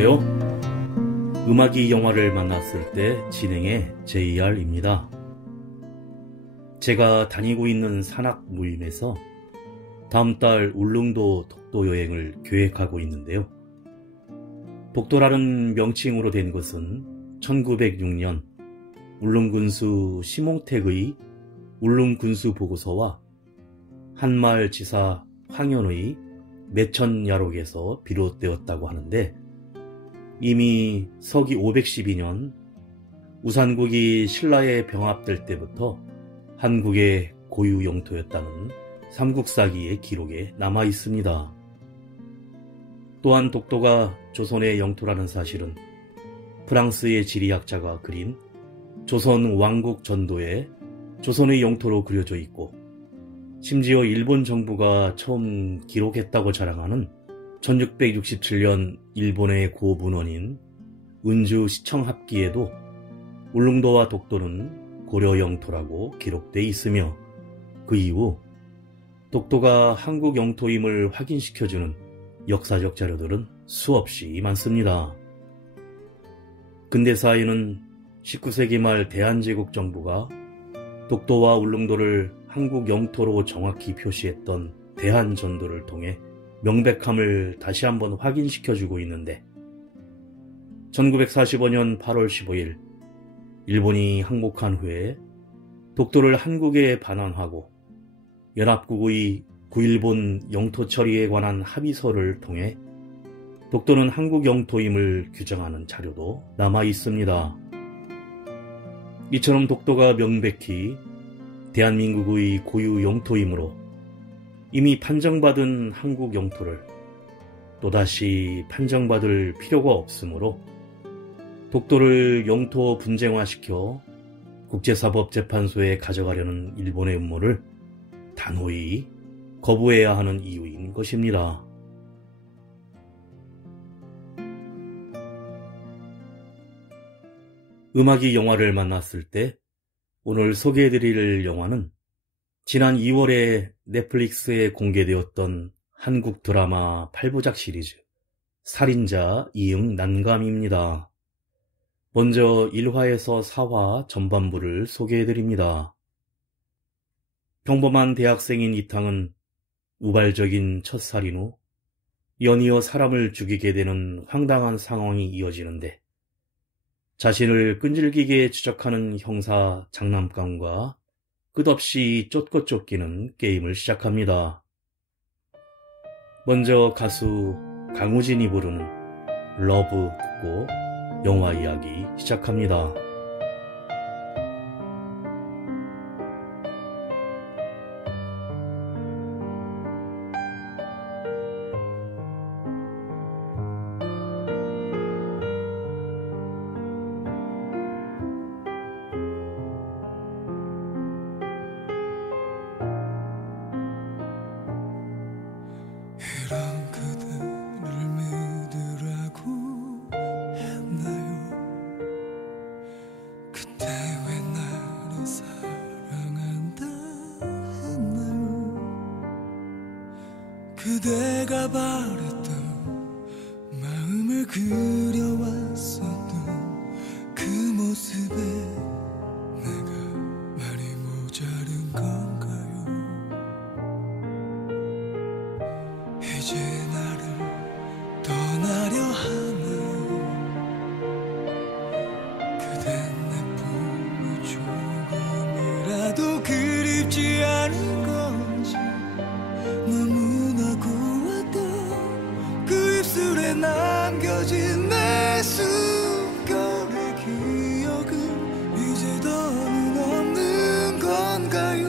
안녕하세요. 음악이 영화를 만났을 때 진행의 JR입니다. 제가 다니고 있는 산악 모임에서 다음 달 울릉도 독도 여행을 계획하고 있는데요. 독도라는 명칭으로 된 것은 1906년 울릉군수 심홍택의 울릉군수 보고서와 한마을 지사 황현의 매천야록에서 비롯되었다고 하는데, 이미 서기 512년 우산국이 신라에 병합될 때부터 한국의 고유 영토였다는 삼국사기의 기록에 남아 있습니다. 또한 독도가 조선의 영토라는 사실은 프랑스의 지리학자가 그린 조선 왕국 전도에 조선의 영토로 그려져 있고, 심지어 일본 정부가 처음 기록했다고 자랑하는 1667년 일본의 고문헌인 은주시청합기에도 울릉도와 독도는 고려 영토라고 기록되어 있으며, 그 이후 독도가 한국 영토임을 확인시켜주는 역사적 자료들은 수없이 많습니다. 근대사에는 19세기 말 대한제국 정부가 독도와 울릉도를 한국 영토로 정확히 표시했던 대한전도를 통해 명백함을 다시 한번 확인시켜주고 있는데, 1945년 8월 15일 일본이 항복한 후에 독도를 한국에 반환하고 연합국의 9.1본 영토 처리에 관한 합의서를 통해 독도는 한국 영토임을 규정하는 자료도 남아 있습니다. 이처럼 독도가 명백히 대한민국의 고유 영토이므로 이미 판정받은 한국 영토를 또다시 판정받을 필요가 없으므로 독도를 영토 분쟁화시켜 국제사법재판소에 가져가려는 일본의 음모를 단호히 거부해야 하는 이유인 것입니다. 음악이 영화를 만났을 때 오늘 소개해드릴 영화는 지난 2월에 넷플릭스에 공개되었던 한국 드라마 8부작 시리즈 살인자 이응 난감입니다. 먼저 1화에서 4화 전반부를 소개해드립니다. 평범한 대학생인 이탕은 우발적인 첫 살인 후 연이어 사람을 죽이게 되는 황당한 상황이 이어지는데, 자신을 끈질기게 추적하는 형사 장난감과 끝없이 쫓고 쫓기는 게임을 시작합니다. 먼저 가수 강우진이 부르는 러브 듣고 영화 이야기 시작합니다. 이런 그대를 믿으라고 했나요? 그때 왜 나를 사랑한다 했나요? 그대가 바랬던 마음을 그려왔었던 그 모습에 내가 말이 모자른 건가요? 이제 나를 떠나려 하나요? 그댄 내 품이 조금이라도 그립지 않은 건지, 너무나 고왔던 그 입술에 남겨진 내 숨결의 기억은 이제 더는 없는 건가요?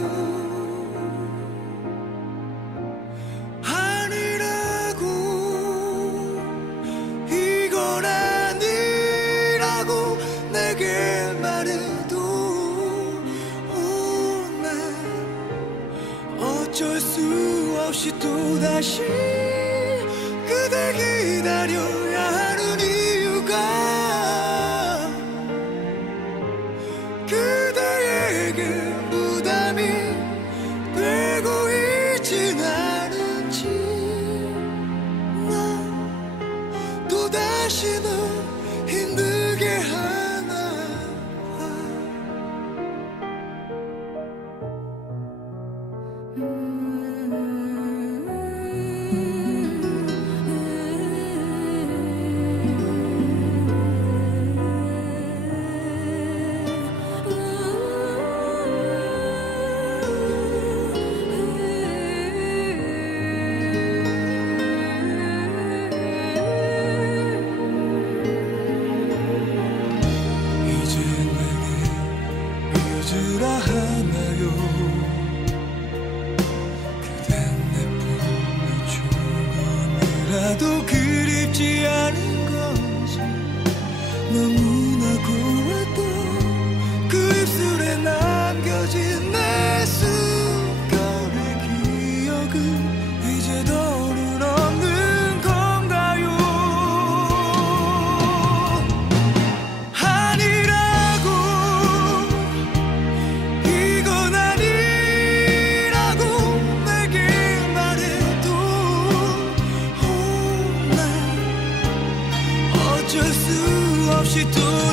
어쩔 수 없이 또다시 그댈 기다려야 하는 이유가 그대에게 부담이 되고 있진 않은지, 난 또다시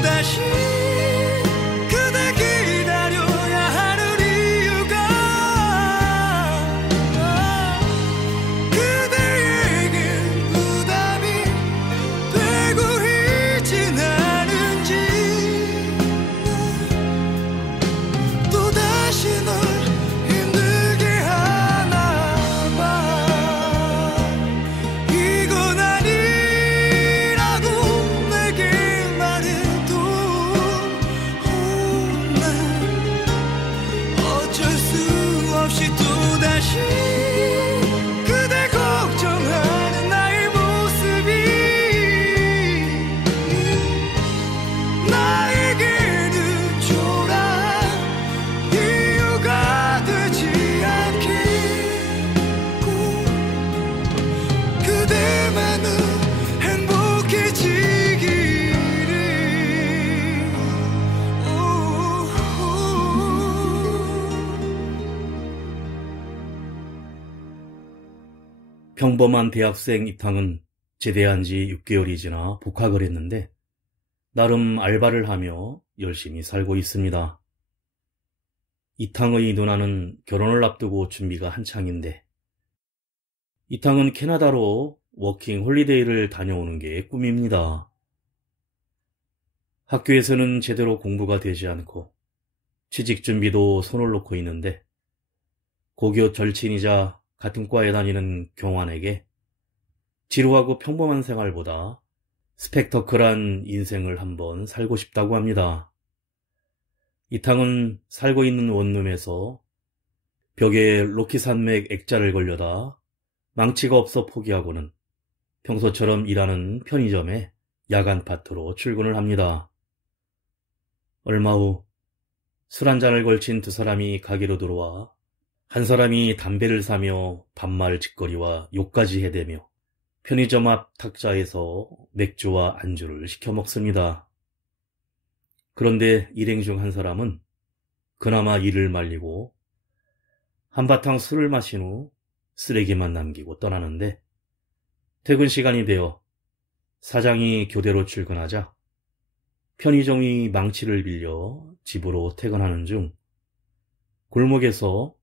또다시 그대 기다려야 하는 이유가 그대에게 부담이 되고 있진 않은지 또다시 널 힘들게 하나 봐 이건 아니라고 내게 말해도 난 어쩔 수 없이 또다시 그대 걱정하는 나의 모습이 나에게는 초라한 이유가 되지 않겠고 그대만은 행복해지기를 평범한 대학생 이탕은 제대한 지 6개월이 지나 복학을 했는데 나름 알바를 하며 열심히 살고 있습니다. 이탕의 누나는 결혼을 앞두고 준비가 한창인데 이탕은 캐나다로 워킹 홀리데이를 다녀오는 게 꿈입니다. 학교에서는 제대로 공부가 되지 않고 취직 준비도 손을 놓고 있는데 고교 절친이자 같은 과에 다니는 경환에게 지루하고 평범한 생활보다 스펙터클한 인생을 한번 살고 싶다고 합니다. 이탕은 살고 있는 원룸에서 벽에 로키산맥 액자를 걸려다 망치가 없어 포기하고는 평소처럼 일하는 편의점에 야간 파트로 출근을 합니다. 얼마 후 술 한 잔을 걸친 두 사람이 가게로 들어와 한 사람이 담배를 사며 반말 짓거리와 욕까지 해대며 편의점 앞 탁자에서 맥주와 안주를 시켜 먹습니다. 그런데 일행 중 한 사람은 그나마 이를 말리고 한바탕 술을 마신 후 쓰레기만 남기고 떠나는데 퇴근 시간이 되어 사장이 교대로 출근하자 편의점이 망치를 빌려 집으로 퇴근하는 중 골목에서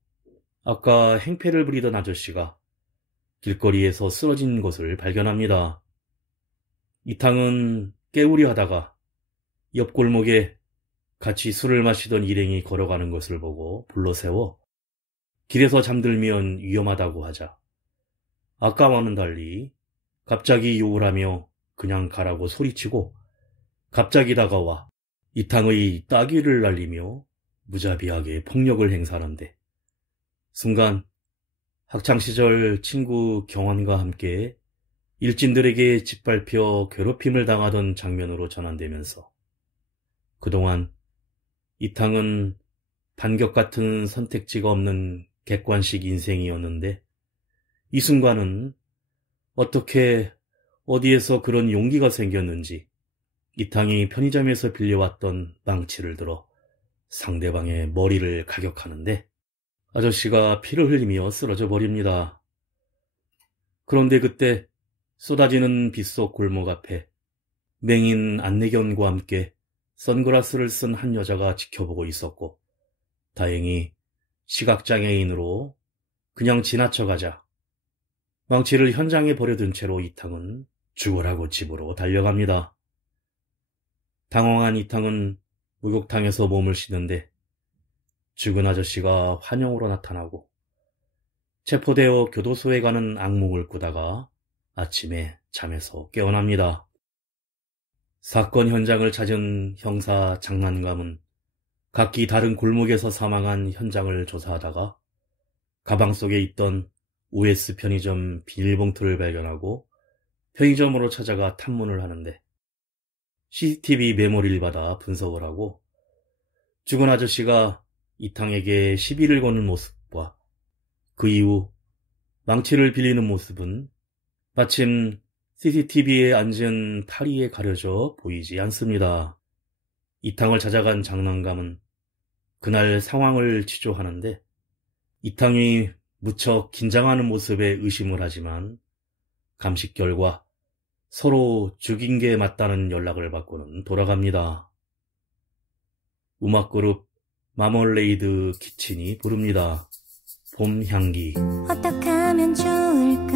아까 행패를 부리던 아저씨가 길거리에서 쓰러진 것을 발견합니다. 이탕은 깨우려 하다가 옆 골목에 같이 술을 마시던 일행이 걸어가는 것을 보고 불러세워 길에서 잠들면 위험하다고 하자 아까와는 달리 갑자기 욕을 하며 그냥 가라고 소리치고 갑자기 다가와 이탕의 따귀를 날리며 무자비하게 폭력을 행사하는데 순간 학창시절 친구 경환과 함께 일진들에게 짓밟혀 괴롭힘을 당하던 장면으로 전환되면서 그동안 이탕은 반격 같은 선택지가 없는 객관식 인생이었는데 이 순간은 어떻게 어디에서 그런 용기가 생겼는지 이탕이 편의점에서 빌려왔던 망치를 들어 상대방의 머리를 가격하는데 아저씨가 피를 흘리며 쓰러져 버립니다. 그런데 그때 쏟아지는 빛 속 골목 앞에 맹인 안내견과 함께 선글라스를 쓴 한 여자가 지켜보고 있었고 다행히 시각장애인으로 그냥 지나쳐가자 망치를 현장에 버려둔 채로 이탕은 죽으라고 집으로 달려갑니다. 당황한 이탕은 목욕탕에서 몸을 씻는데 죽은 아저씨가 환영으로 나타나고 체포되어 교도소에 가는 악몽을 꾸다가 아침에 잠에서 깨어납니다. 사건 현장을 찾은 형사 장난감은 각기 다른 골목에서 사망한 현장을 조사하다가 가방 속에 있던 OS 편의점 비닐봉투를 발견하고 편의점으로 찾아가 탐문을 하는데 CCTV 메모리를 받아 분석을 하고 죽은 아저씨가 이탕에게 시비를 거는 모습과 그 이후 망치를 빌리는 모습은 마침 CCTV에 앉은 타리에 가려져 보이지 않습니다. 이탕을 찾아간 장난감은 그날 상황을 취조하는데 이탕이 무척 긴장하는 모습에 의심을 하지만 감식 결과 서로 죽인 게 맞다는 연락을 받고는 돌아갑니다. 음악그룹 마멀레이드 키친이 부릅니다. 봄 향기. 어떻게 하면 좋을까?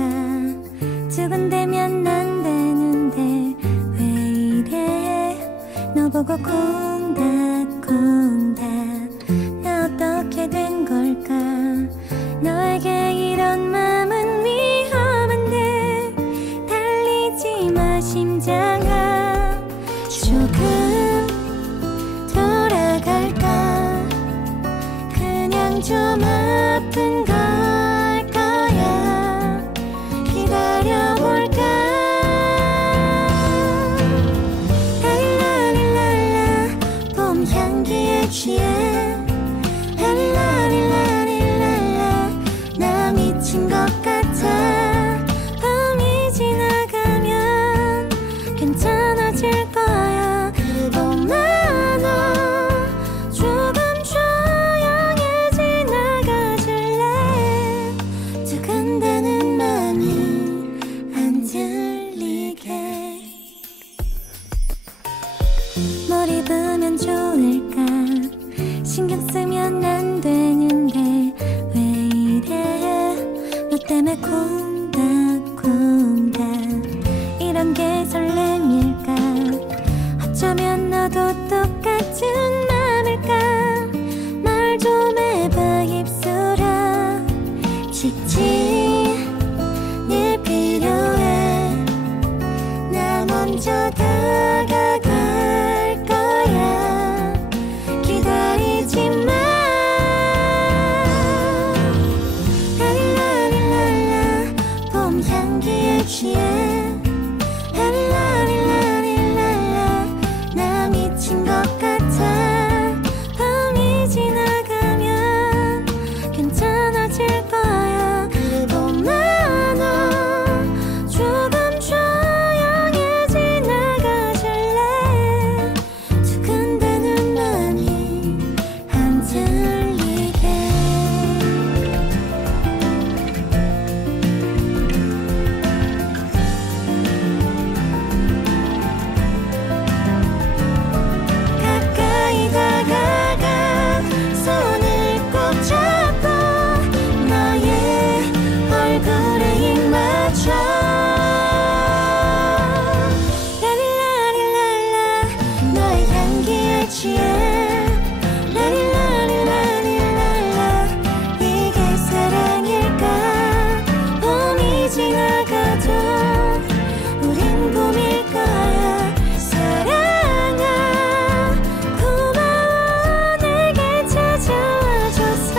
두근대면 안 되는데 왜 이래? 너 보고 콩닥콩닥 나 어떻게 된 걸까? 너에게 이런 맘은 위험한데 달리지 마 심장아. 조금 돌아갈까? 그냥 좀 아픈 걸 거야. 기다려볼까? 랄라릴랄라 봄 향기에 취해 랄라릴라릴랄라 나 미친 것 같아. 봄이 지나가면 괜찮아질 거야. 봄만 와 조금 조용해지 나가줄래? 두근대는 맘이 안 들리게. 뭘 입으면 좋을까? 신경 쓰면 안 되는데 왜 이래? 너 때문에 콩닥콩닥 이런 게 설렘일까? 어쩌면 너도 똑같은 맘일까? 말 좀 해봐 입술아. 직진이 필요해. 나 먼저 다가갈 거야. 기다리지 마. 랄라릴랄라 봄 향기에 취해 랄라릴라릴랄라 나 미친 것 같아. 봄이 지나가면 괜찮아질 거야. 봄만 와 조금 조용해지 나가줄래? 두근대는 맘이 안 들리게. 가까이 다가가 손을 꼭 잡고 너의 얼굴에 입 맞춰. 라릴라릴랄라 너의 향기에 취해 라릴라릴라릴랄라 이게 사랑일까? 봄이 지나가도 우린 봄일 거야. 사랑아 고마워 내게 찾아와줘서.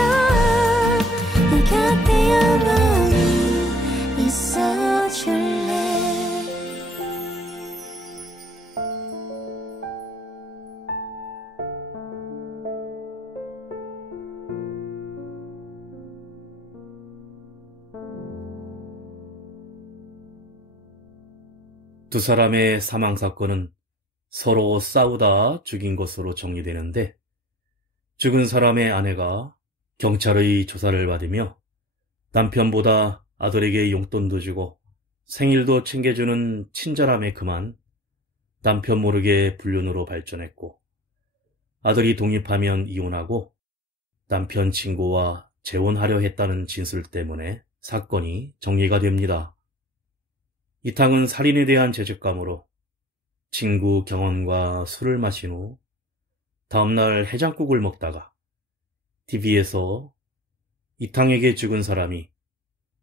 내 곁에 영원히 있어줄래? 두 사람의 사망 사건은 서로 싸우다 죽인 것으로 정리되는데, 죽은 사람의 아내가 경찰의 조사를 받으며 남편보다 아들에게 용돈도 주고 생일도 챙겨주는 친절함에 그만 남편 모르게 불륜으로 발전했고, 아들이 독립하면 이혼하고 남편 친구와 재혼하려 했다는 진술 때문에 사건이 정리가 됩니다. 이탕은 살인에 대한 죄책감으로 친구 경원과 술을 마신 후 다음날 해장국을 먹다가 TV에서 이탕에게 죽은 사람이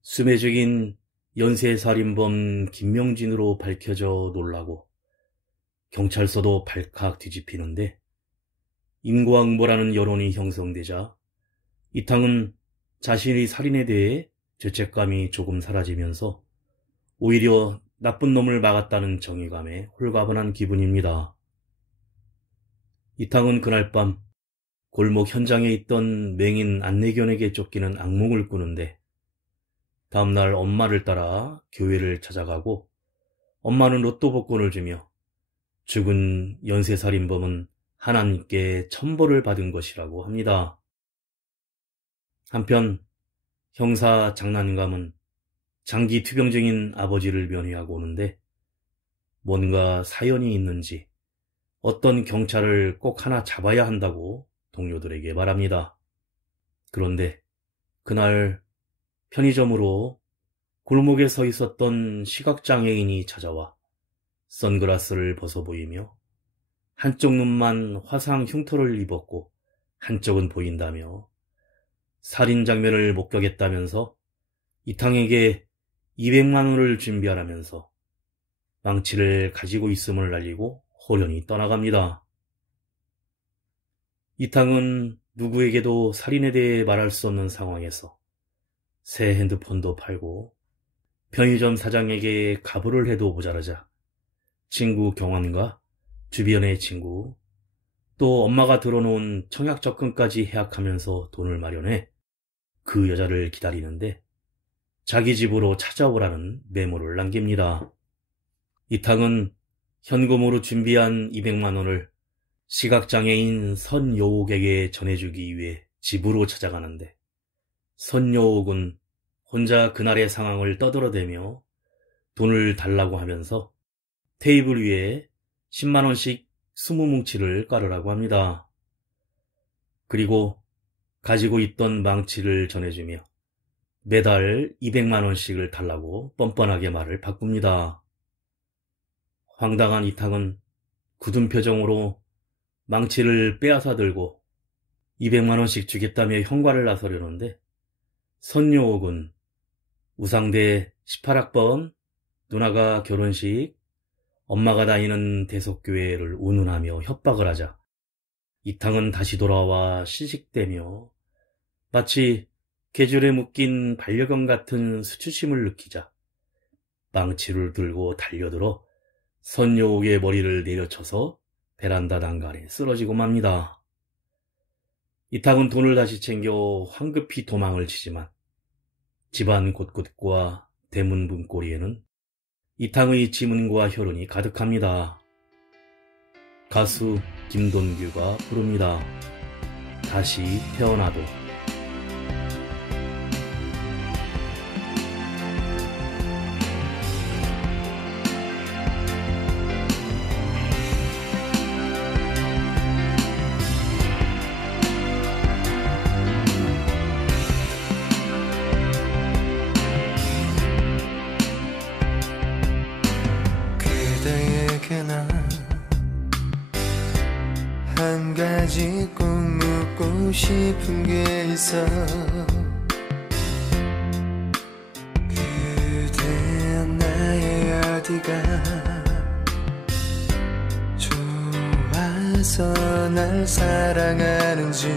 숨에 죽인 연쇄살인범 김명진으로 밝혀져 놀라고 경찰서도 발칵 뒤집히는데, 인과응보라는 여론이 형성되자 이탕은 자신의 살인에 대해 죄책감이 조금 사라지면서 오히려 나쁜 놈을 막았다는 정의감에 홀가분한 기분입니다. 이탕은 그날 밤 골목 현장에 있던 맹인 안내견에게 쫓기는 악몽을 꾸는데, 다음날 엄마를 따라 교회를 찾아가고 엄마는 로또 복권을 주며 죽은 연쇄살인범은 하나님께 천벌을 받은 것이라고 합니다. 한편 형사 장난감은 장기 투병 중인 아버지를 면회하고 오는데 뭔가 사연이 있는지 어떤 경찰을 꼭 하나 잡아야 한다고 동료들에게 말합니다. 그런데 그날 편의점으로 골목에 서 있었던 시각장애인이 찾아와 선글라스를 벗어 보이며 한쪽 눈만 화상 흉터를 입었고 한쪽은 보인다며 살인 장면을 목격했다면서 이탕에게 200만 원을 준비하라면서 망치를 가지고 있음을 알리고 호련히 떠나갑니다. 이탕은 누구에게도 살인에 대해 말할 수 없는 상황에서 새 핸드폰도 팔고 편의점 사장에게 가부를 해도 모자라자 친구 경환과 주변의 친구, 또 엄마가 들어놓은 청약 적금까지 해약하면서 돈을 마련해 그 여자를 기다리는데 자기 집으로 찾아오라는 메모를 남깁니다. 이탕은 현금으로 준비한 200만 원을 시각장애인 선여옥에게 전해주기 위해 집으로 찾아가는데 선여옥은 혼자 그날의 상황을 떠들어대며 돈을 달라고 하면서 테이블 위에 10만 원씩 20뭉치를 깔으라고 합니다. 그리고 가지고 있던 망치를 전해주며 매달 200만 원씩을 달라고 뻔뻔하게 말을 바꿉니다. 황당한 이탕은 굳은 표정으로 망치를 빼앗아 들고 200만 원씩 주겠다며 현관을 나서려는데 선여옥은 우상대 18학번, 누나가 결혼식, 엄마가 다니는 대속교회를 운운하며 협박을 하자 이탕은 다시 돌아와 시식대며 마치 계절에 묶인 반려견 같은 수치심을 느끼자 망치를 들고 달려들어 선여옥의 머리를 내려쳐서 베란다 난간에 쓰러지고 맙니다. 이탕은 돈을 다시 챙겨 황급히 도망을 치지만 집안 곳곳과 대문 문고리에는 이탕의 지문과 혈흔이 가득합니다. 가수 김돈규가 부릅니다. 다시 태어나도. 그대에게 난 한 가지 꼭 묻고 싶은 게 있어. 그대 나의 어디가 좋아서 날 사랑하는지.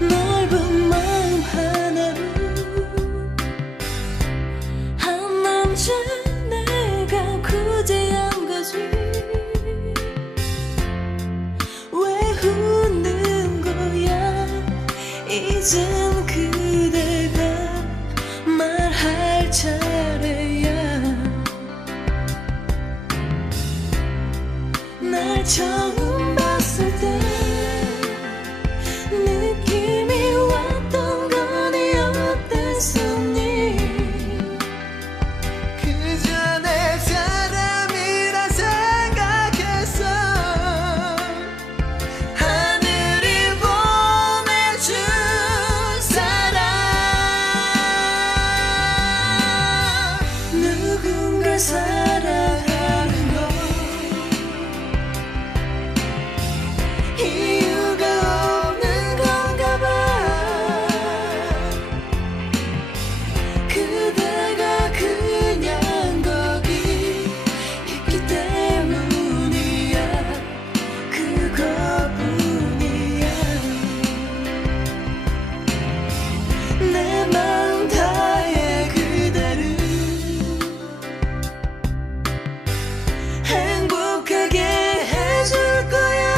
넓은 마음 하나로 한 남자 내가 구제한 거지. 왜 웃는 거야 이젠 그대가 말할 차례야. 날 처음 봤을 때 느낌이 왔던 거니 어땠었니. 그저 내 사람이라 생각했어. 하늘이 보내준 사랑. 누군가 사랑하는 건 이유가 없는 건가 봐. 그대가 그냥 거기 있기 때문이야. 그것뿐이야. 내 마음 다해 그대를 행복하게 해줄 거야.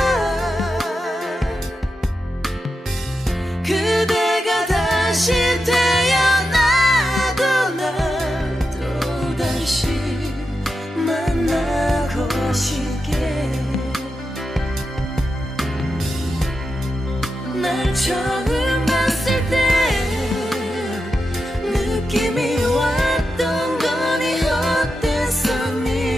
그대가 다시 태어나도 날 또다시 만나고 싶게. 날 처음 봤을 때 느낌이 왔던 거니 어땠었니.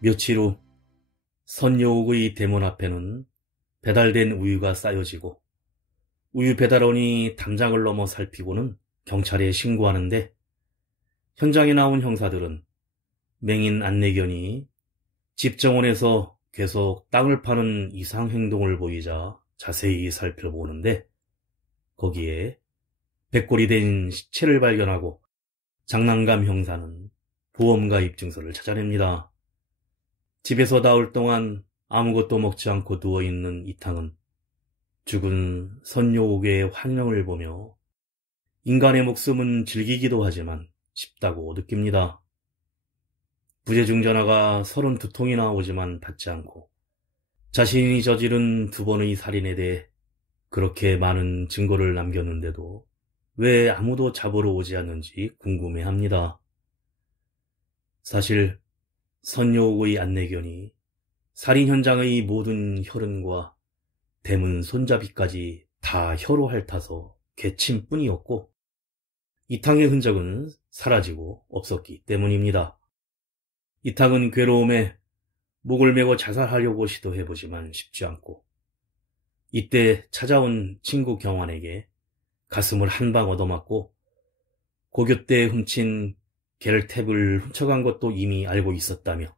며칠 후 선여옥의 대문 앞에는 배달된 우유가 쌓여지고 우유 배달원이 담장을 넘어 살피고는 경찰에 신고하는데 현장에 나온 형사들은 맹인 안내견이 집 정원에서 계속 땅을 파는 이상 행동을 보이자 자세히 살펴보는데 거기에 백골이 된 시체를 발견하고 장난감 형사는 보험가입 증서를 찾아냅니다. 집에서 나올 동안 아무것도 먹지 않고 누워있는 이탕은 죽은 선여옥의 환영을 보며 인간의 목숨은 즐기기도 하지만 쉽다고 느낍니다. 부재중 전화가 32통이나 오지만 받지 않고 자신이 저지른 2번의 살인에 대해 그렇게 많은 증거를 남겼는데도 왜 아무도 잡으러 오지 않는지 궁금해합니다. 사실 선여옥의 안내견이 살인 현장의 모든 혈흔과 대문 손잡이까지 다 혀로 핥아서 개침뿐이었고 이탕의 흔적은 사라지고 없었기 때문입니다. 이탕은 괴로움에 목을 메고 자살하려고 시도해보지만 쉽지 않고 이때 찾아온 친구 경환에게 가슴을 한 방 얻어맞고 고교 때 훔친 겔탭을 훔쳐간 것도 이미 알고 있었다며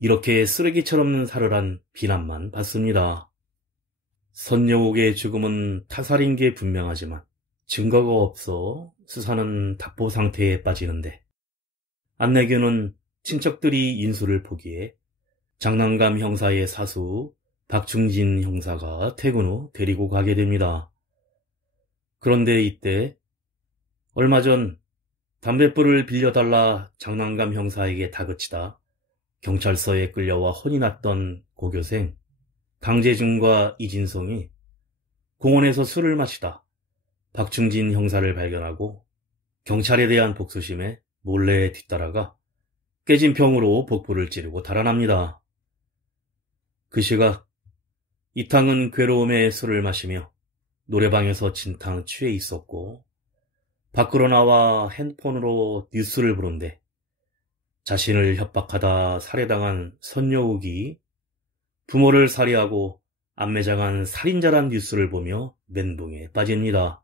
이렇게 쓰레기처럼 살으란 비난만 받습니다. 선여옥의 죽음은 타살인 게 분명하지만 증거가 없어 수사는 답보 상태에 빠지는데 안내견은 친척들이 인수를 포기해 장난감 형사의 사수 박충진 형사가 퇴근 후 데리고 가게 됩니다. 그런데 이때 얼마 전 담뱃불을 빌려달라 장난감 형사에게 다그치다 경찰서에 끌려와 혼이 났던 고교생 강재준과 이진성이 공원에서 술을 마시다 박충진 형사를 발견하고 경찰에 대한 복수심에 몰래 뒤따라가 깨진 병으로 복부를 찌르고 달아납니다. 그 시각 이탕은 괴로움에 술을 마시며 노래방에서 진탕 취해 있었고 밖으로 나와 핸드폰으로 뉴스를 보는데 자신을 협박하다 살해당한 선여옥이 부모를 살해하고 암매장한 살인자란 뉴스를 보며 멘붕에 빠집니다.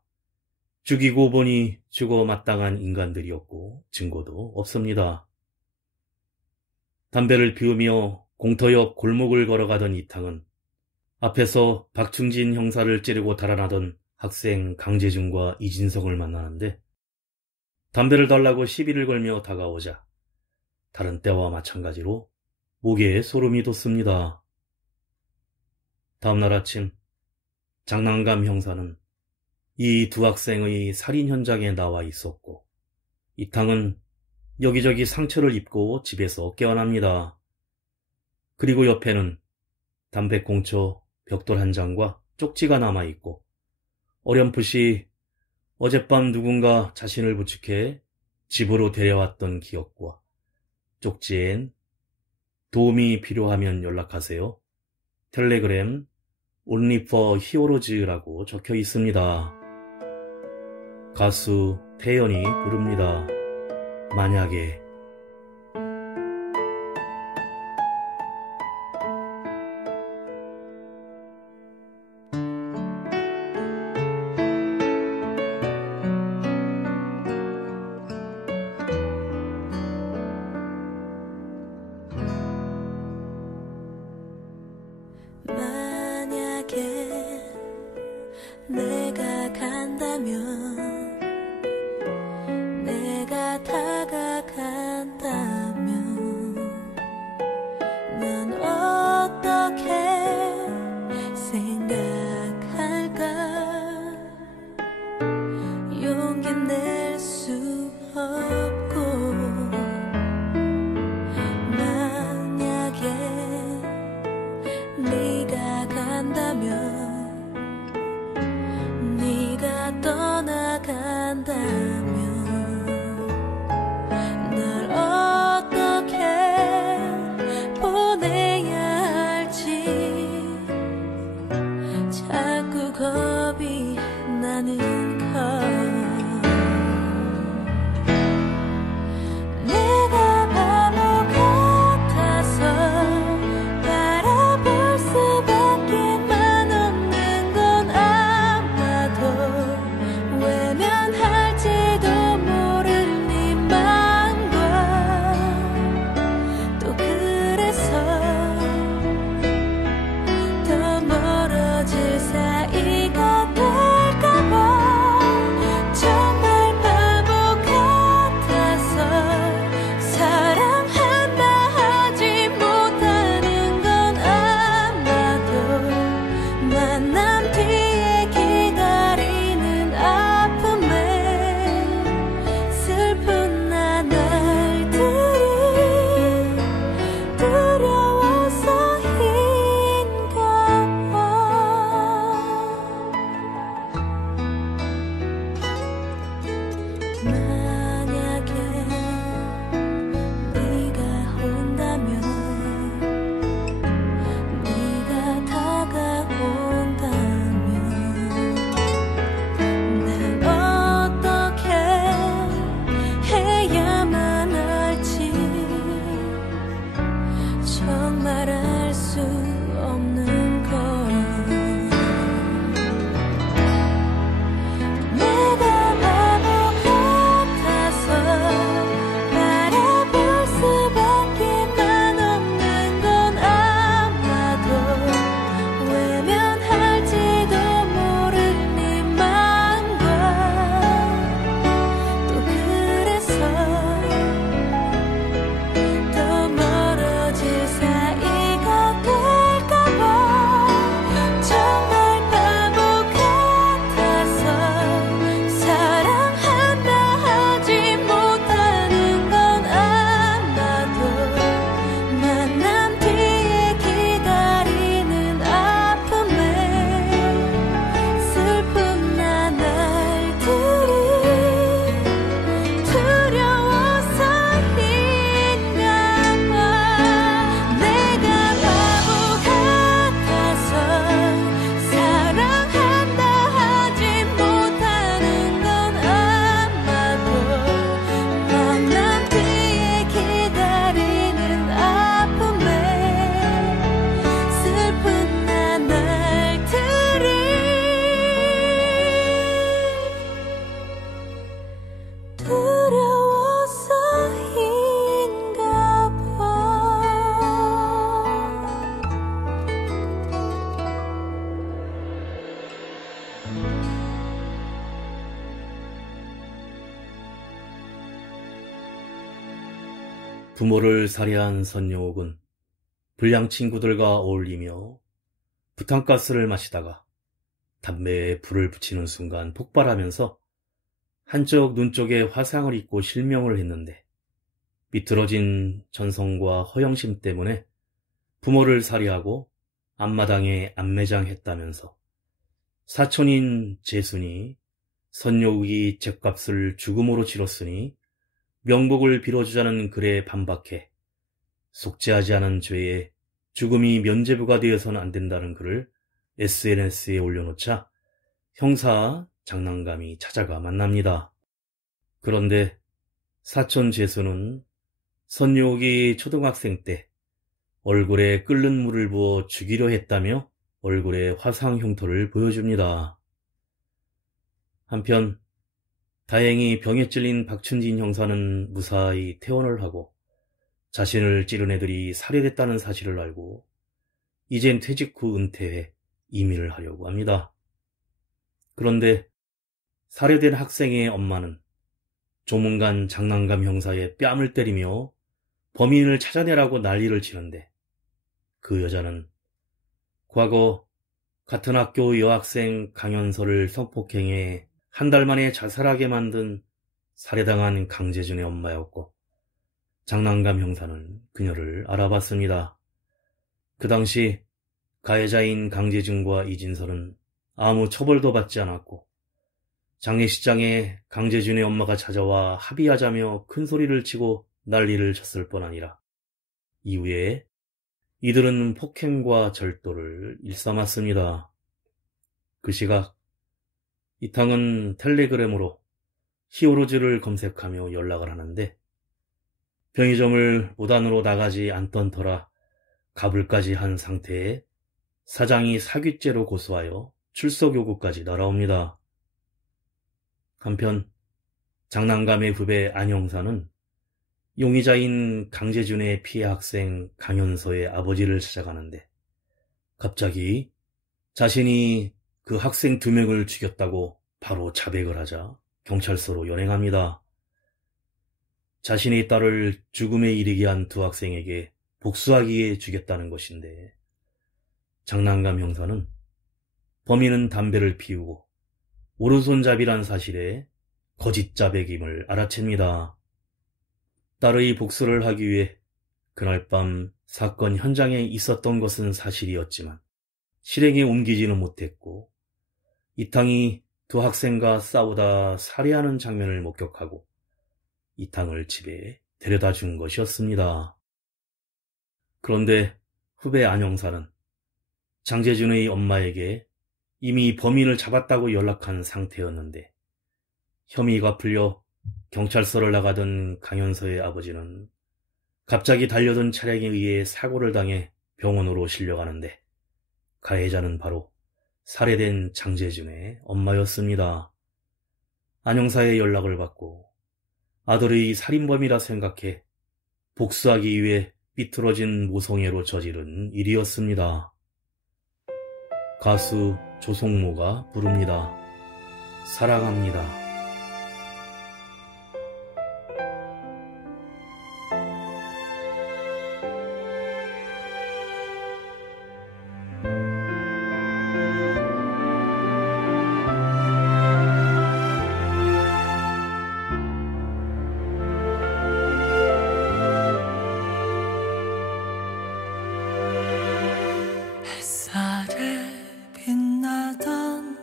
죽이고 보니 죽어 마땅한 인간들이었고 증거도 없습니다. 담배를 피우며 공터 옆 골목을 걸어가던 이탕은 앞에서 박충진 형사를 찌르고 달아나던 학생 강재준과 이진성을 만나는데 담배를 달라고 시비를 걸며 다가오자 다른 때와 마찬가지로 목에 소름이 돋습니다. 다음날 아침 장난감 형사는 이 두 학생의 살인 현장에 나와 있었고 이탕은 여기저기 상처를 입고 집에서 깨어납니다. 그리고 옆에는 담배꽁초 벽돌 한 장과 쪽지가 남아있고 어렴풋이 어젯밤 누군가 자신을 부축해 집으로 데려왔던 기억과 쪽지엔 도움이 필요하면 연락하세요. 텔레그램 Only for Heroes라고 적혀 있습니다. 가수 태연이 부릅니다. 만약에. 만약에 내가 간다면 내가 다가간다면 넌 어떻게 생각할까 용기 낼 수 없고 만약에 네가 간다면 네가 떠나간다면 널 어떻게 보내야 할지 자꾸 겁이 나는 걸 부모를 살해한 선녀옥은 불량 친구들과 어울리며 부탄가스를 마시다가 담배에 불을 붙이는 순간 폭발하면서 한쪽 눈 쪽에 화상을 입고 실명을 했는데 비틀어진 전성과 허영심 때문에 부모를 살해하고 앞마당에 안매장했다면서 사촌인 재순이 선녀옥이 죗값을 죽음으로 치렀으니 명복을 빌어주자는 글에 반박해 속죄하지 않은 죄에 죽음이 면죄부가 되어서는 안 된다는 글을 SNS에 올려놓자 형사 장난감이 찾아가 만납니다. 그런데 사촌 재수는 선녀옥이 초등학생 때 얼굴에 끓는 물을 부어 죽이려 했다며 얼굴에 화상 흉터를 보여줍니다. 한편 다행히 병에 찔린 박춘진 형사는 무사히 퇴원을 하고 자신을 찌른 애들이 살해됐다는 사실을 알고 이젠 퇴직 후 은퇴해 이민을 하려고 합니다. 그런데 살해된 학생의 엄마는 조문관 장난감 형사의 뺨을 때리며 범인을 찾아내라고 난리를 치는데 그 여자는 과거 같은 학교 여학생 강연서를 성폭행해 한 달 만에 자살하게 만든 살해당한 강재준의 엄마였고 장난감 형사는 그녀를 알아봤습니다. 그 당시 가해자인 강재준과 이진설은 아무 처벌도 받지 않았고 장례식장에 강재준의 엄마가 찾아와 합의하자며 큰 소리를 치고 난리를 쳤을 뿐 아니라 이후에 이들은 폭행과 절도를 일삼았습니다. 그 시각 이탕은 텔레그램으로 히어로즈를 검색하며 연락을 하는데 편의점을 무단으로 나가지 않던 터라 가불까지 한 상태에 사장이 사귀죄로 고소하여 출석 요구까지 날아옵니다. 한편 장난감의 후배 안 형사는 용의자인 강재준의 피해 학생 강현서의 아버지를 찾아가는데 갑자기 자신이 그 학생 2명을 죽였다고 바로 자백을 하자 경찰서로 연행합니다. 자신의 딸을 죽음에 이르게 한 두 학생에게 복수하기 위해 죽였다는 것인데 장난감 형사는 범인은 담배를 피우고 오른손잡이란 사실에 거짓 자백임을 알아챕니다. 딸의 복수를 하기 위해 그날 밤 사건 현장에 있었던 것은 사실이었지만 실행에 옮기지는 못했고 이탕이 두 학생과 싸우다 살해하는 장면을 목격하고 이탕을 집에 데려다 준 것이었습니다. 그런데 후배 안 형사는 장재준의 엄마에게 이미 범인을 잡았다고 연락한 상태였는데 혐의가 풀려 경찰서를 나가던 강현서의 아버지는 갑자기 달려든 차량에 의해 사고를 당해 병원으로 실려가는데 가해자는 바로 살해된 장재준의 엄마였습니다. 안 형사의 연락을 받고 아들의 살인범이라 생각해 복수하기 위해 삐뚤어진 모성애로 저지른 일이었습니다. 가수 조성모가 부릅니다. 사랑합니다. 햇살에 빛나던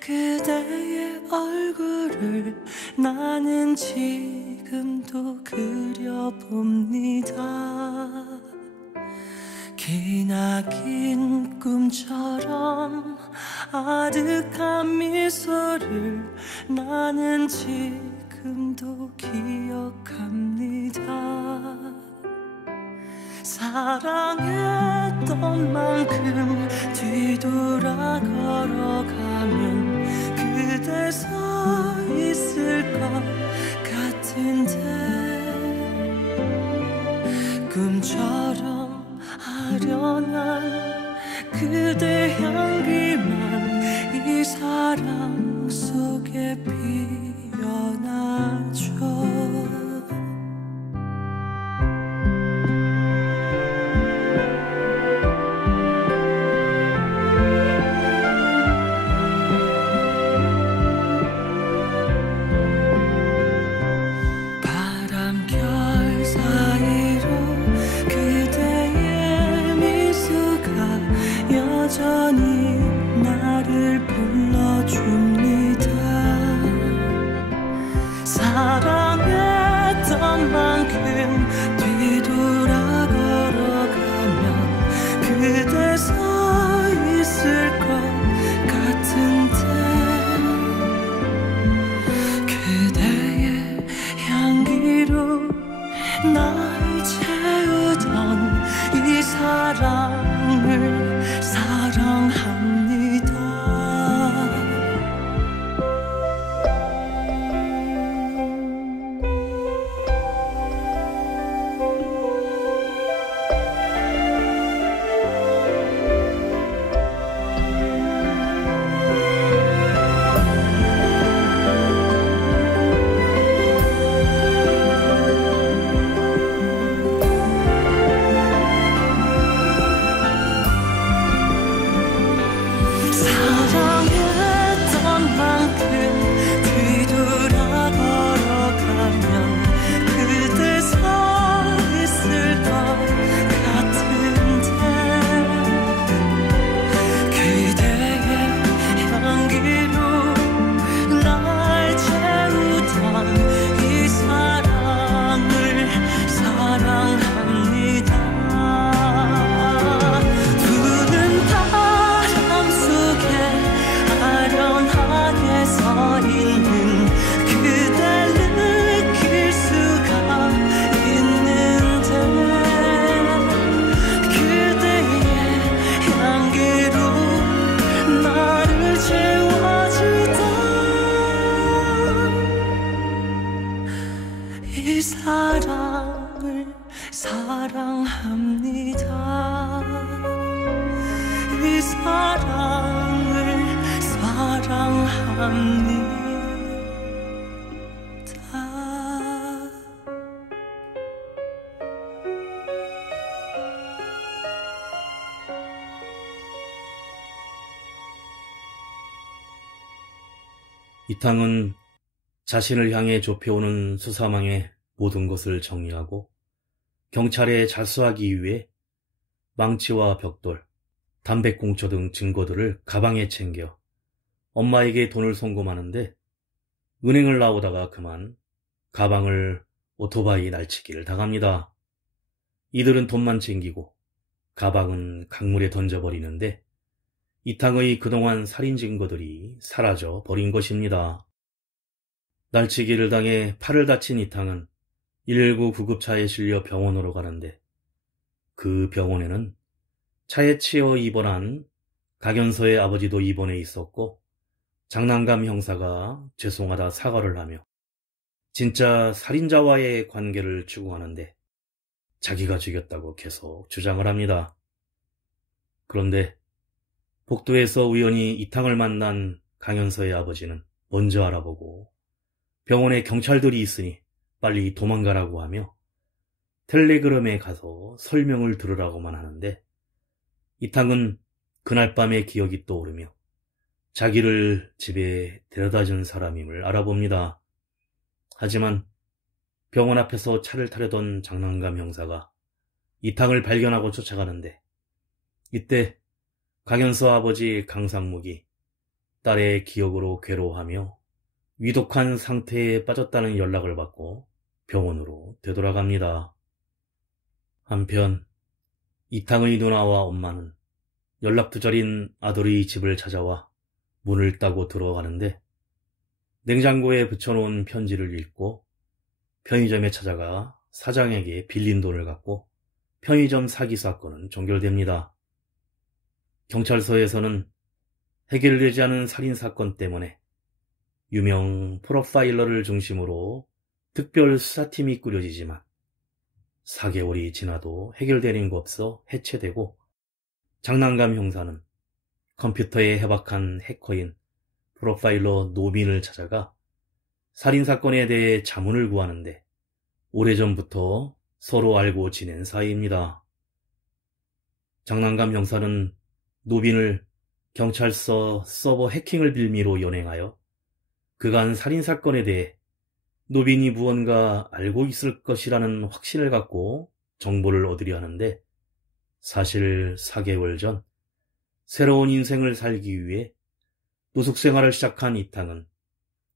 그대의 얼굴을 나는 지금도 그려봅니다. 기나긴 꿈처럼 아득한 미소를 나는 지금도 기억합니다. 사랑했던 만큼 뒤돌아 걸어가면 그대 서 있을 것 같은데 꿈처럼 아련한 그대 향기만 이 사랑 속에 피어나죠. 사랑했던 만큼 뒤돌아 걸어가면 그대 서 있을 것 같은데 그대의 향기로 날 채우던 이 사랑을 사랑합니다. 사랑했던 만큼 뒤돌아 걸어가면 그대 서 있을 것 같은데 그대의 향기로 날 채우던 이 사랑을 사랑합니다. 부는 바람 속에 아련하게 서 있는 그댈 느낄 수가 있는데 그대의 향기로 나를 채워주던 이 사랑을 사랑합니다. 이 사랑을 사랑합니다. 이탕은 자신을 향해 좁혀오는 수사망의 모든 것을 정리하고 경찰에 자수하기 위해 망치와 벽돌, 담배꽁초 등 증거들을 가방에 챙겨 엄마에게 돈을 송금하는데 은행을 나오다가 그만 가방을 오토바이 날치기를 당합니다. 이들은 돈만 챙기고 가방은 강물에 던져버리는데 이탕의 그동안 살인 증거들이 사라져 버린 것입니다. 날치기를 당해 팔을 다친 이탕은 119 구급차에 실려 병원으로 가는데 그 병원에는 차에 치여 입원한 강연서의 아버지도 입원해 있었고 장난감 형사가 죄송하다 사과를 하며 진짜 살인자와의 관계를 추구하는데 자기가 죽였다고 계속 주장을 합니다. 그런데 복도에서 우연히 이탕을 만난 강연서의 아버지는 먼저 알아보고 병원에 경찰들이 있으니 빨리 도망가라고 하며 텔레그램에 가서 설명을 들으라고만 하는데 이탕은 그날 밤의 기억이 떠오르며 자기를 집에 데려다준 사람임을 알아봅니다. 하지만 병원 앞에서 차를 타려던 장난감 형사가 이탕을 발견하고 쫓아가는데 이때 강연서 아버지 강상묵이 딸의 기억으로 괴로워하며 위독한 상태에 빠졌다는 연락을 받고 병원으로 되돌아갑니다. 한편 이탕의 누나와 엄마는 연락두절인 아들의 집을 찾아와 문을 따고 들어가는데 냉장고에 붙여놓은 편지를 읽고 편의점에 찾아가 사장에게 빌린 돈을 갚고 편의점 사기 사건은 종결됩니다. 경찰서에서는 해결되지 않은 살인사건 때문에 유명 프로파일러를 중심으로 특별 수사팀이 꾸려지지만 4개월이 지나도 해결되는 거 없어 해체되고 장난감 형사는 컴퓨터에 해박한 해커인 프로파일러 노빈을 찾아가 살인사건에 대해 자문을 구하는데 오래전부터 서로 알고 지낸 사이입니다. 장난감 형사는 노빈을 경찰서 서버 해킹을 빌미로 연행하여 그간 살인사건에 대해 노빈이 무언가 알고 있을 것이라는 확신을 갖고 정보를 얻으려 하는데 사실 4개월 전 새로운 인생을 살기 위해 노숙생활을 시작한 이탕은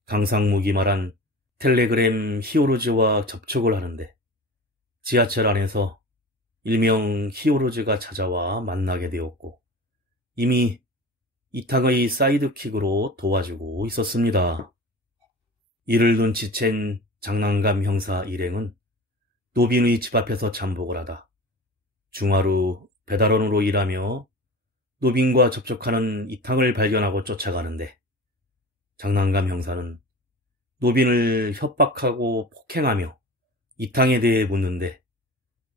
강상묵이 말한 텔레그램 히어로즈와 접촉을 하는데 지하철 안에서 일명 히어로즈가 찾아와 만나게 되었고 이미 이탕의 사이드킥으로 도와주고 있었습니다. 이를 눈치챈 장난감 형사 일행은 노빈의 집 앞에서 잠복을 하다 중하루 배달원으로 일하며 노빈과 접촉하는 이탕을 발견하고 쫓아가는데 장난감 형사는 노빈을 협박하고 폭행하며 이탕에 대해 묻는데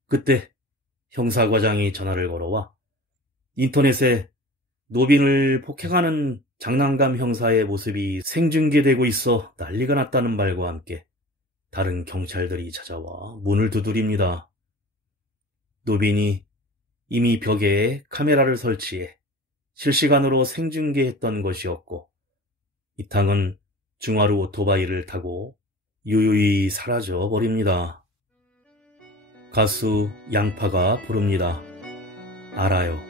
그때 형사과장이 전화를 걸어와 인터넷에 노빈을 폭행하는 장난감 형사의 모습이 생중계되고 있어 난리가 났다는 말과 함께 다른 경찰들이 찾아와 문을 두드립니다. 노빈이 이미 벽에 카메라를 설치해 실시간으로 생중계했던 것이었고 이탕은 중하루 오토바이를 타고 유유히 사라져 버립니다. 가수 양파가 부릅니다. 알아요.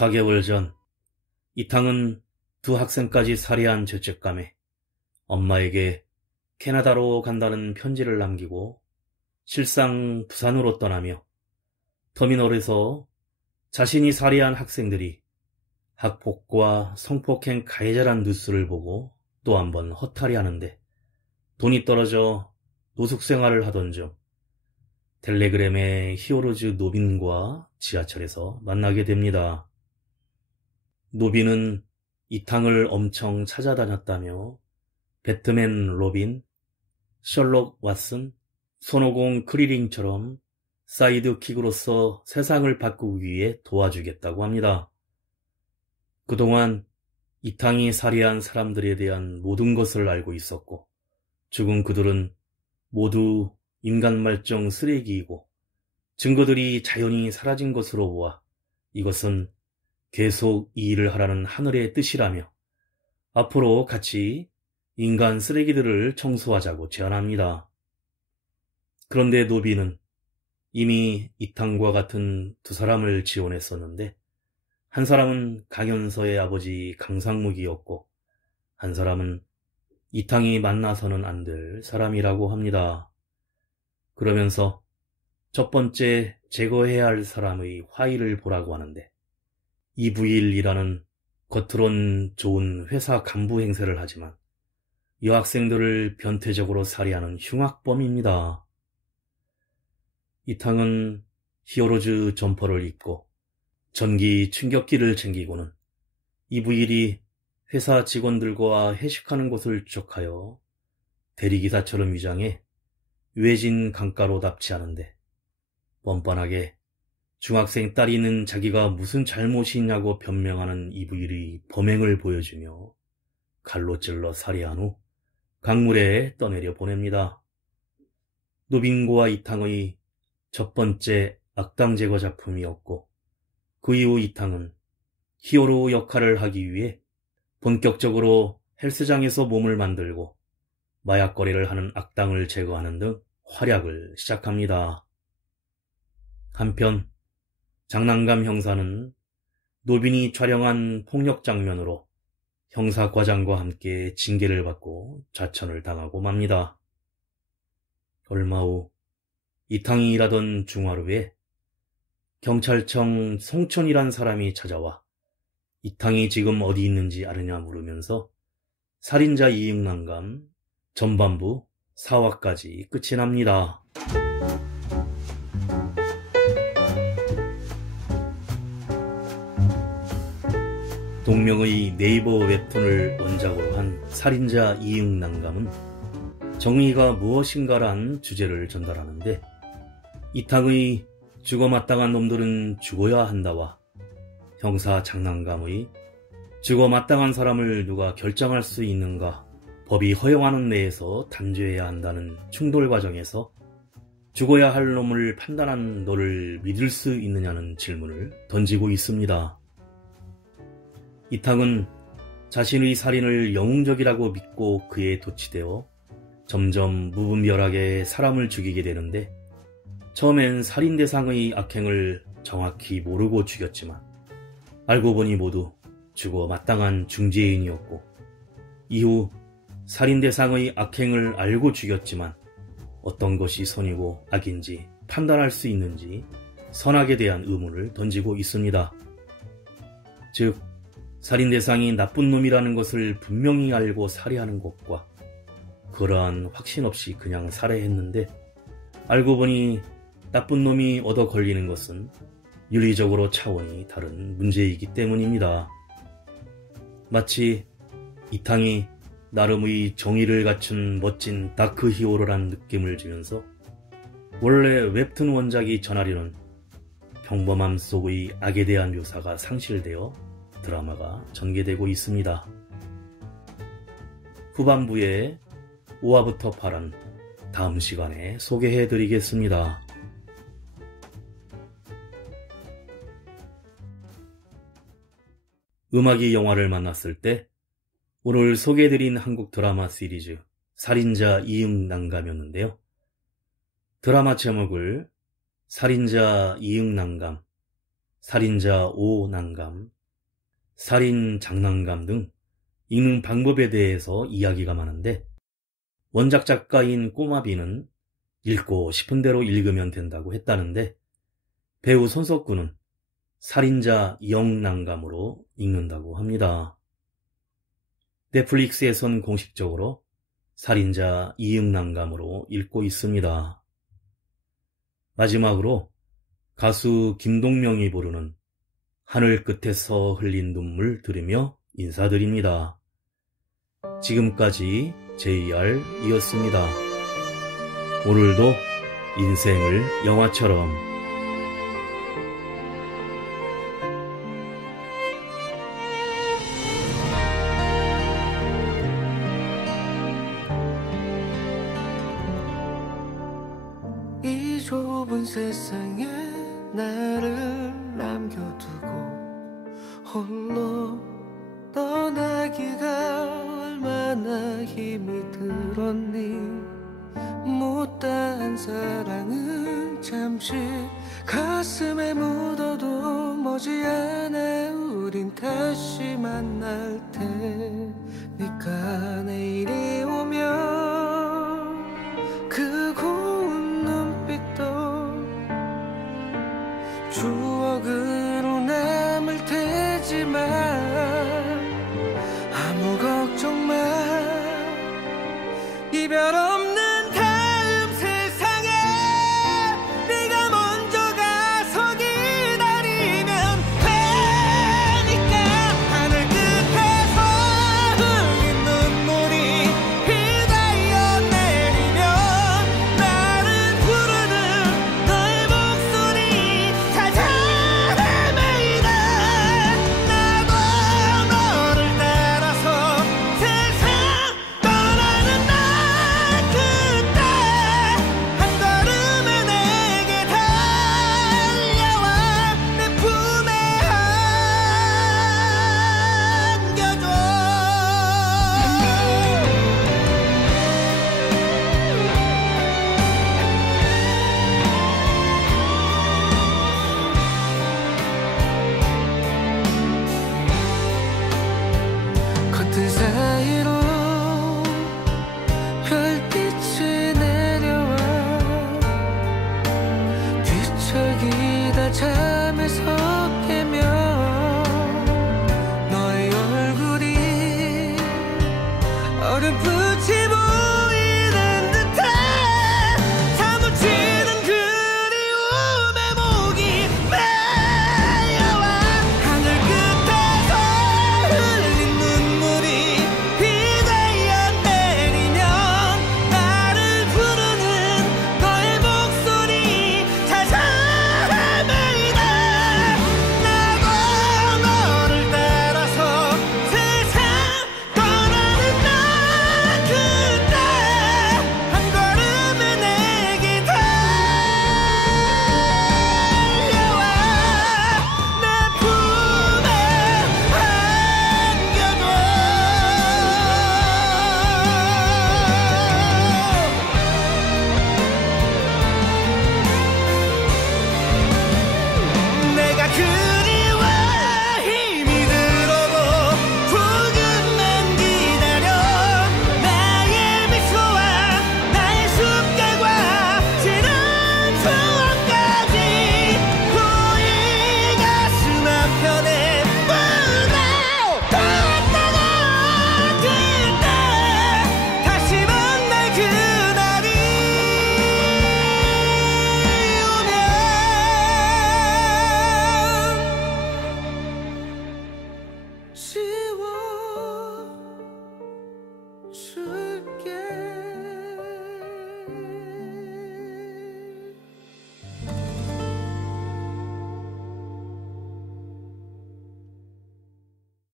사 개월 전 이탕은 두 학생까지 살해한 죄책감에 엄마에게 캐나다로 간다는 편지를 남기고 실상 부산으로 떠나며 터미널에서 자신이 살해한 학생들이 학폭과 성폭행 가해자란 뉴스를 보고 또 한 번 허탈해하는데 돈이 떨어져 노숙생활을 하던 중 텔레그램의 히어로즈 노빈과 지하철에서 만나게 됩니다. 노빈은 이탕을 엄청 찾아다녔다며 배트맨 로빈, 셜록 왓슨, 손오공 크리링처럼 사이드킥으로서 세상을 바꾸기 위해 도와주겠다고 합니다. 그동안 이탕이 살해한 사람들에 대한 모든 것을 알고 있었고 죽은 그들은 모두 인간 말종 쓰레기이고 증거들이 자연히 사라진 것으로 보아 이것은 계속 이 일을 하라는 하늘의 뜻이라며 앞으로 같이 인간 쓰레기들을 청소하자고 제안합니다. 그런데 노비는 이미 이탕과 같은 두 사람을 지원했었는데 한 사람은 강연서의 아버지 강상묵이었고 한 사람은 이탕이 만나서는 안 될 사람이라고 합니다. 그러면서 첫 번째 제거해야 할 사람의 화의를 보라고 하는데 이부일이라는 겉으론 좋은 회사 간부 행세를 하지만 여학생들을 변태적으로 살해하는 흉악범입니다. 이탕은 히어로즈 점퍼를 입고 전기 충격기를 챙기고는 이부일이 회사 직원들과 회식하는 곳을 추적하여 대리기사처럼 위장해 외진 강가로 납치하는데 뻔뻔하게 중학생 딸이 있는 자기가 무슨 잘못이 있냐고 변명하는 이부일이 범행을 보여주며 칼로 찔러 살해한 후 강물에 떠내려 보냅니다. 노빈고와 이탕의 첫 번째 악당 제거 작품이었고 그 이후 이탕은 히어로 역할을 하기 위해 본격적으로 헬스장에서 몸을 만들고 마약 거래를 하는 악당을 제거하는 등 활약을 시작합니다. 한편 장난감 형사는 노빈이 촬영한 폭력 장면으로 형사과장과 함께 징계를 받고 좌천을 당하고 맙니다. 얼마 후 이탕이 일하던 중하루에 경찰청 송천이란 사람이 찾아와 이탕이 지금 어디 있는지 아느냐 물으면서 살인자 이응난감 전반부 4화까지 끝이 납니다. 동명의 네이버 웹툰을 원작으로 한 살인자 이응난감은 정의가 무엇인가란 주제를 전달하는데 이탕의 죽어마땅한 놈들은 죽어야 한다와 형사 장난감의 죽어마땅한 사람을 누가 결정할 수 있는가 법이 허용하는 내에서 단죄해야 한다는 충돌 과정에서 죽어야 할 놈을 판단한 너를 믿을 수 있느냐는 질문을 던지고 있습니다. 이탕은 자신의 살인을 영웅적이라고 믿고 그에 도취되어 점점 무분별하게 사람을 죽이게 되는데 처음엔 살인 대상의 악행을 정확히 모르고 죽였지만 알고 보니 모두 죽어 마땅한 중죄인이었고 이후 살인 대상의 악행을 알고 죽였지만 어떤 것이 선이고 악인지 판단할 수 있는지 선악에 대한 의문을 던지고 있습니다. 즉 살인 대상이 나쁜 놈이라는 것을 분명히 알고 살해하는 것과 그러한 확신 없이 그냥 살해했는데 알고 보니 나쁜 놈이 얻어 걸리는 것은 윤리적으로 차원이 다른 문제이기 때문입니다. 마치 이탕이 나름의 정의를 갖춘 멋진 다크 히어로란 느낌을 주면서 원래 웹툰 원작이 전하려는 평범함 속의 악에 대한 묘사가 상실되어 드라마가 전개되고 있습니다. 후반부에 5화부터 8화는 다음 시간에 소개해드리겠습니다. 음악이 영화를 만났을 때 오늘 소개해드린 한국 드라마 시리즈 살인자 이응난감이었는데요. 드라마 제목을 살인자 이응난감, 살인자 오난감, 살인 장난감 등 읽는 방법에 대해서 이야기가 많은데 원작 작가인 꼬마비는 읽고 싶은 대로 읽으면 된다고 했다는데 배우 손석구는 살인자 영난감으로 읽는다고 합니다. 넷플릭스에선 공식적으로 살인자 이응난감으로 읽고 있습니다. 마지막으로 가수 김동명이 부르는 하늘 끝에서 흘린 눈물 들으며 인사드립니다. 지금까지 JR이었습니다. 오늘도 인생을 영화처럼 이 좁은 세상에 나를 남겨두고 홀로 떠나기가 얼마나 힘이 들었니. 못다한 사랑은 잠시 가슴에 묻어도 머지않아 우린 다시 만날 테니까. 내일이 오면 그 고운 눈빛도 추억으로 남을 테지만